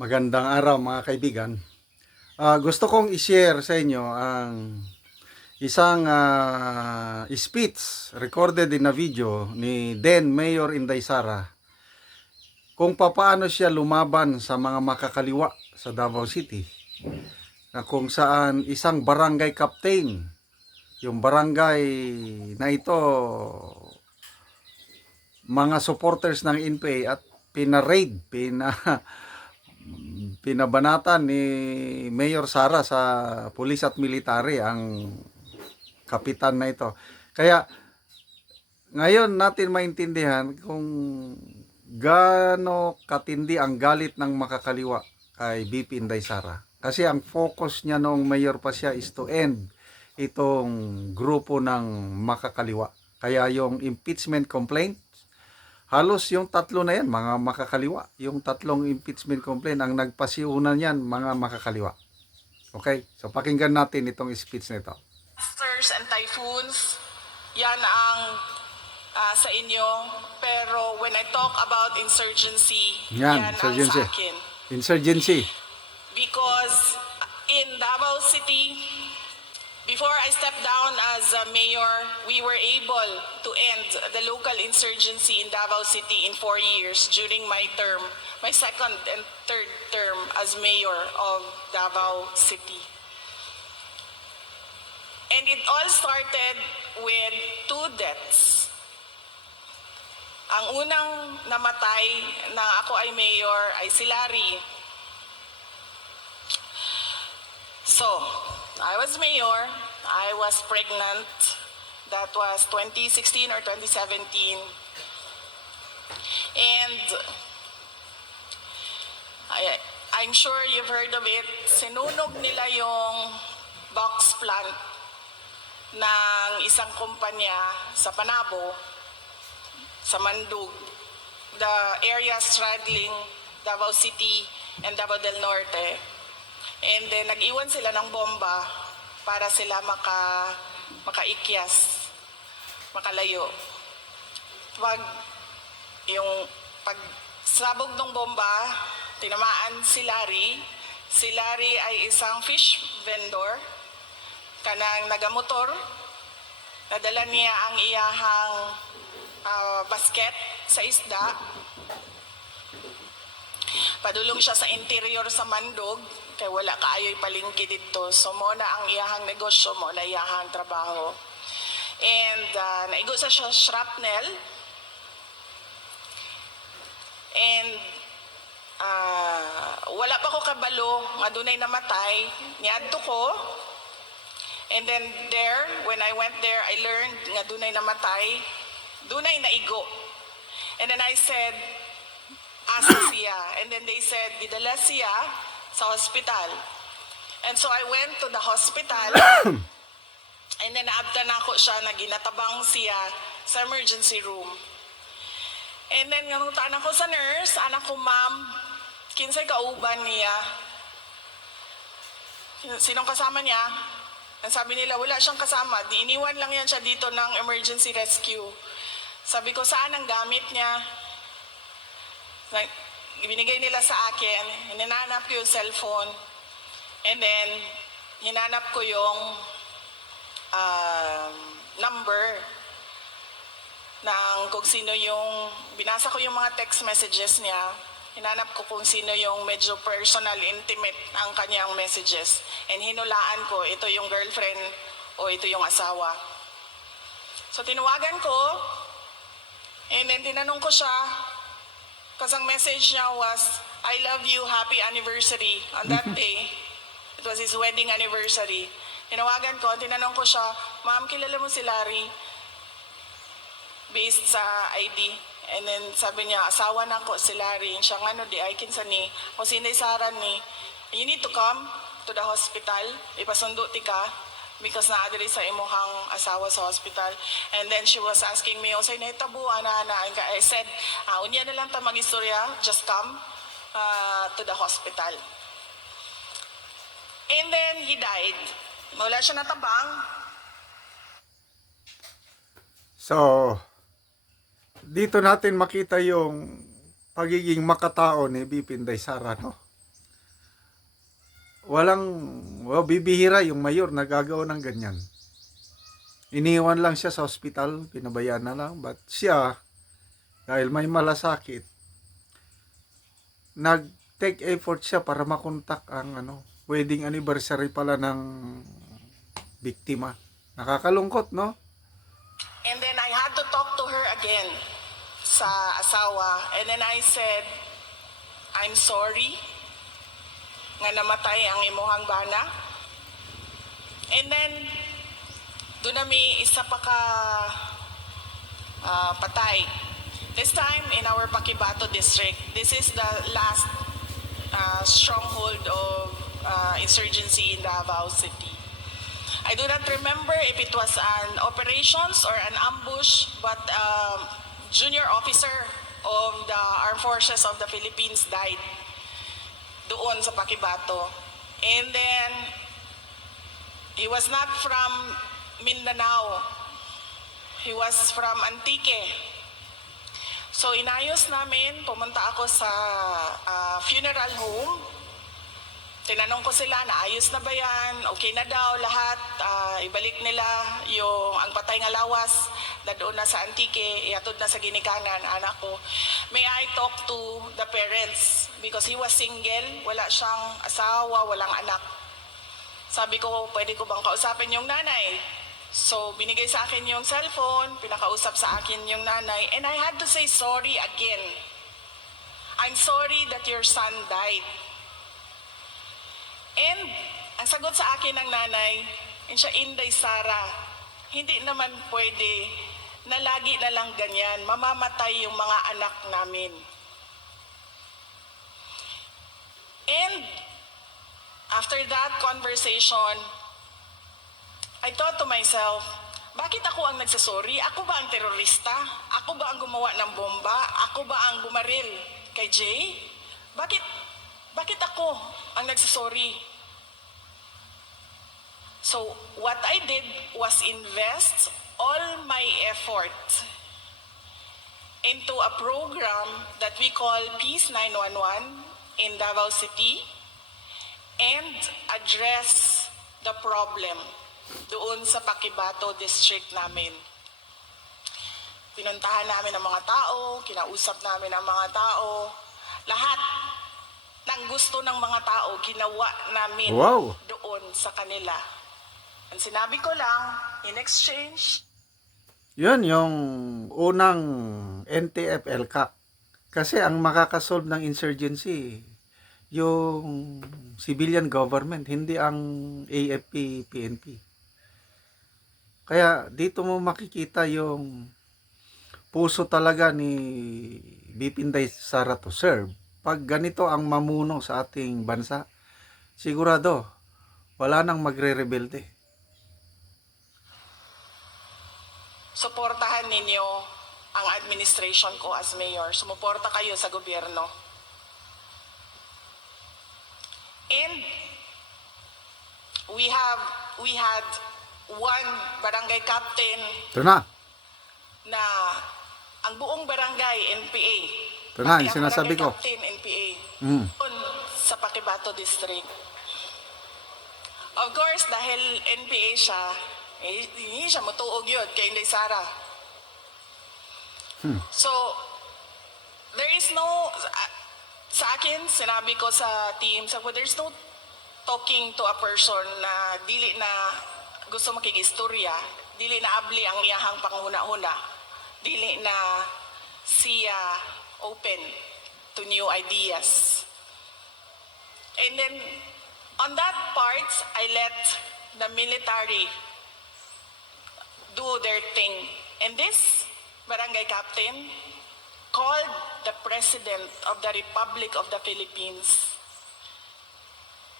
Magandang araw mga kaibigan. Gusto kong i-share sa inyo ang isang speech recorded in a video ni then Mayor Inday Sara kung papaano siya lumaban sa mga makakaliwa sa Davao City, na kung saan isang barangay captain, yung barangay na ito, mga supporters ng NPA, at pinabanatan ni Mayor Sara sa pulis at military ang kapitan na ito. Kaya ngayon natin maintindihan kung gaano katindi ang galit ng makakaliwa kay BP Inday Sara. Kasi ang focus niya noong mayor pa siya is to end itong grupo ng makakaliwa. Kaya yung impeachment complaint, halos yung tatlo na yan, mga makakaliwa. Yung tatlong impeachment complaint, ang nagpasiunan yan, mga makakaliwa. Okay? So, pakinggan natin itong speech nito. Disasters and typhoons, yan ang sa inyo. Pero when I talk about insurgency, yan insurgency. ang sa akin. Insurgency. Because in Davao City, before I stepped down as mayor, we were able to end the local insurgency in Davao City in 4 years during my term, my second and third term as mayor of Davao City. And it all started with 2 deaths. Ang unang namatay na ako ay mayor ay si Larry. So, I was mayor, I was pregnant, that was 2016 or 2017. And I'm sure you've heard of it, sinunog nila yung box plant ng isang kumpanya sa Panabo, sa Mandug, the area straddling Davao City and Davao del Norte. And then nag-iwan sila ng bomba para sila makaikyas, makalayo. Pag sabog ng bomba, tinamaan si Larry. Si Larry ay isang fish vendor, kanang nagamotor. Nadala niya ang iyahang basket sa isda. Padulong siya sa interior sa Mandog, kay wala kaayoy palingki dito. So mo na ang iyahang negosyo, mo na iyahang trabaho. And naigo sa siya shrapnel. And wala pa ko kabalo, nga dunay namatay. Niadto ko. And then there, when I went there, I learned nga dunay namatay. Dunay naigo. And then I said, asa siya. And then they said, didala siya sa hospital. And so I went to the hospital. And then naabtan ako siya na ginatabang siya sa emergency room. And then nganutaan ako sa nurse, anak ko, ma'am, kinsay kauban niya? Sinong kasama niya? Ang sabi nila, wala siyang kasama. Di iniwan lang yan siya dito ng emergency rescue. Sabi ko, saan ang gamit niya? Binigay nila sa akin, hinanap ko yung cellphone, and then hinanap ko yung number ng kung sino yung, binasa ko yung mga text messages niya, hinanap ko kung sino yung medyo personal, intimate ang kanyang messages, and hinulaan ko, ito yung girlfriend o ito yung asawa. So tinawagan ko, and then tinanong ko siya, kasi ang message niya was, I love you, happy anniversary. On that day, it was his wedding anniversary. Tinawagan ko, tinanong ko siya, ma'am, kilala mo si Larry? Based sa ID. And then sabi niya, asawa na ko si Larry. Siya nga no, di ay kinsa ni, o sinay saran ni, you need to come to the hospital, ipasundo ti ka, because naadiri sa imuhang asawa sa hospital. And then she was asking me, say nahitabo, ana. I said, unya na lang ta mag-istorya, just come to the hospital. And then he died. Wala siya natabang. So, dito natin makita yung pagiging makatao ni BP Inday Sara, no? walang, bibihira yung mayor nagagawa ng ganyan. Iniwan lang siya sa ospital, pinabayaan na lang. But siya, dahil may malasakit, nag-take effort siya para makontak ang wedding anniversary pala ng biktima. Nakakalungkot, no? And then I had to talk to her again sa asawa. And then I said, I'm sorry nga namatay ang imuhang bana. And then, doon nami isa pa ka patay. This time in our Paquibato district. This is the last stronghold of insurgency in Davao City. I do not remember if it was an operations or an ambush, but junior officer of the Armed Forces of the Philippines died doon sa Paquibato. And then, he was not from Mindanao. He was from Antique. So inayos namin, pumunta ako sa funeral home. Tinanong ko sila, naayos na ba yan? Okay na daw lahat. Ibalik nila ang patay nga lawas na doon na sa Antique, ihatod na sa ginikanan, anak ko. May I talk to the parents because he was single, wala siyang asawa, walang anak. Sabi ko, pwede ko bang kausapin yung nanay? So, binigay sa akin yung cellphone, pinakausap sa akin yung nanay, and I had to say sorry again. I'm sorry that your son died. And, ang sagot sa akin ng nanay, and siya, Inday Sara, hindi naman pwede na lagi na lang ganyan, mamamatay yung mga anak namin. And, after that conversation, I thought to myself, bakit ako ang nagsasorry? Ako ba ang terorista? Ako ba ang gumawa ng bomba? Ako ba ang bumaril kay Jay? Bakit ako ang nagsasorry? So, what I did was invest all my effort into a program that we call Peace 911 in Davao City and address the problem doon sa Paquibato district namin. Pinuntahan namin ang mga tao, kinausap namin ang mga tao, lahat ng gusto ng mga tao, ginawa namin doon sa kanila. Ang sinabi ko lang, in exchange, Yun yung unang NTF-ELCAC. Kasi ang makakasolve ng insurgency, yung civilian government, hindi ang AFP-PNP. Kaya dito mo makikita yung puso talaga ni BP Inday Sara to serve. Pag ganito ang mamuno sa ating bansa, sigurado wala nang magre-rebelde. suportahan ninyo ang administration ko as mayor. Sumuporta kayo sa gobyerno. And we had one barangay captain Ito na. na ang buong barangay NPA. Ito na, Pati yung ang sinasabi barangay ko. Captain NPA. Mm. Doon sa Paquibato District. Of course, dahil NPA siya, hindi siya matuog yun kay Inday Sara. So, there is no, sa akin, sinabi ko sa team, there's no talking to a person na dili na gusto makigistorya, dili na abli ang iyahang panghuna-huna, dili na siya open to new ideas. And then, on that part, I let the military do their thing. And this barangay captain called the President of the Republic of the Philippines.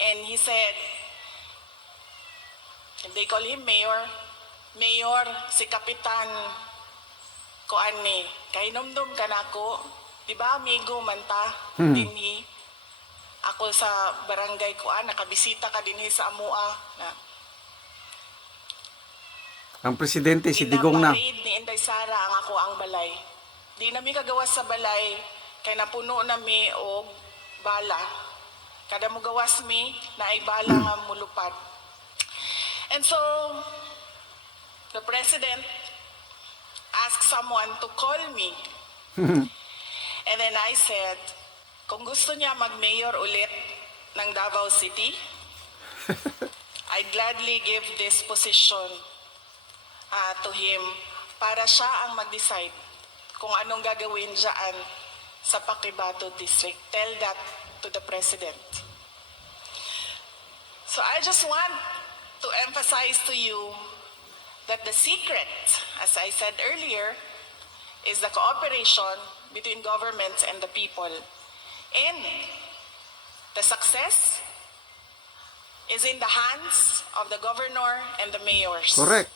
And he said, and they call him Mayor, Mayor, si Kapitan Koan ni, kay numdum ka na ko, di ba amigo manta, dinhi, ako sa barangay Koan, nakabisita ka dinhi sa Amua, na Ang presidente si Digong na. Inaparade ni Inday Sara ang ako ang balay. Di nami kagawas sa balay, kay napuno nami og bala. Kada mo gawas mi, na ay bala nga mulupad. And so, the president asked someone to call me. And then I said, kung gusto niya mag-mayor ulit ng Davao City, I'd gladly give this position to him para siya ang mag-decide kung anong gagawin dyan sa Paquibato District. Tell that to the president. So I just want to emphasize to you that the secret, as I said earlier, is the cooperation between governments and the people. And the success is in the hands of the governor and the mayors. Correct.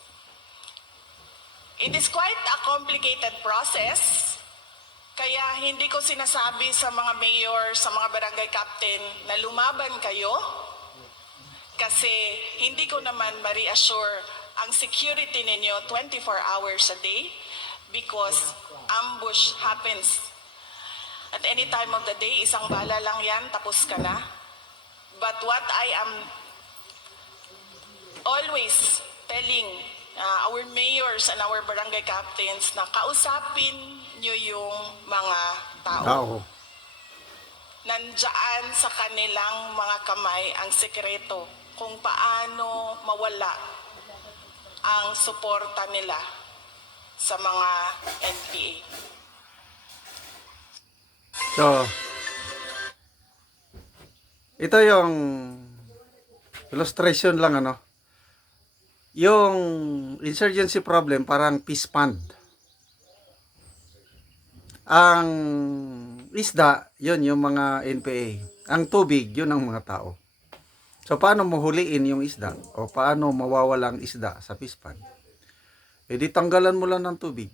It is quite a complicated process, kaya hindi ko sinasabi sa mga mayor, sa mga barangay captain na lumaban kayo, kasi hindi ko naman ma-reassure ang security ninyo 24 hours a day because ambush happens at any time of the day. Isang bala lang yan, tapos ka na. But what I am always telling our mayors and our barangay captains na kausapin nyo yung mga tao. Tao. Nandyan sa kanilang mga kamay ang sekreto kung paano mawala ang suporta nila sa mga NPA. So, ito yung illustration lang ano. Yung insurgency problem parang peace fund. Ang isda, yun yung mga NPA. Ang tubig, yun ang mga tao. So, paano mo huliin yung isda? O paano mawawala ang isda sa peace fund? E di tanggalan mo lang ng tubig.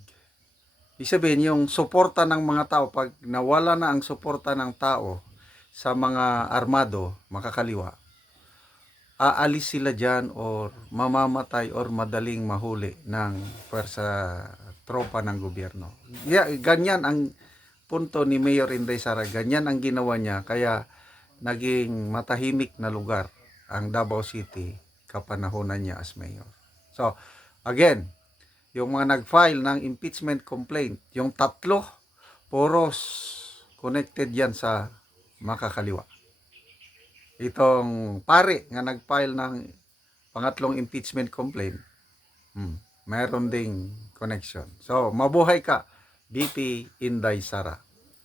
Ibig sabihin, yung suporta ng mga tao, pag nawala na ang suporta ng tao sa mga armado, makakaliwa, aalis sila dyan or mamamatay or madaling mahuli ng pwersa tropa ng gobyerno. Yeah, ganyan ang punto ni Mayor Inday Sara, ganyan ang ginawa niya, kaya naging matahimik na lugar ang Davao City kapanahonan niya as mayor. So, again, yung mga nag-file ng impeachment complaint, yung tatlo, puros connected yan sa makakaliwa. Itong pare nga nag-file ng pangatlong impeachment complaint, mayroon ding connection. So, mabuhay ka, BP Inday Sara.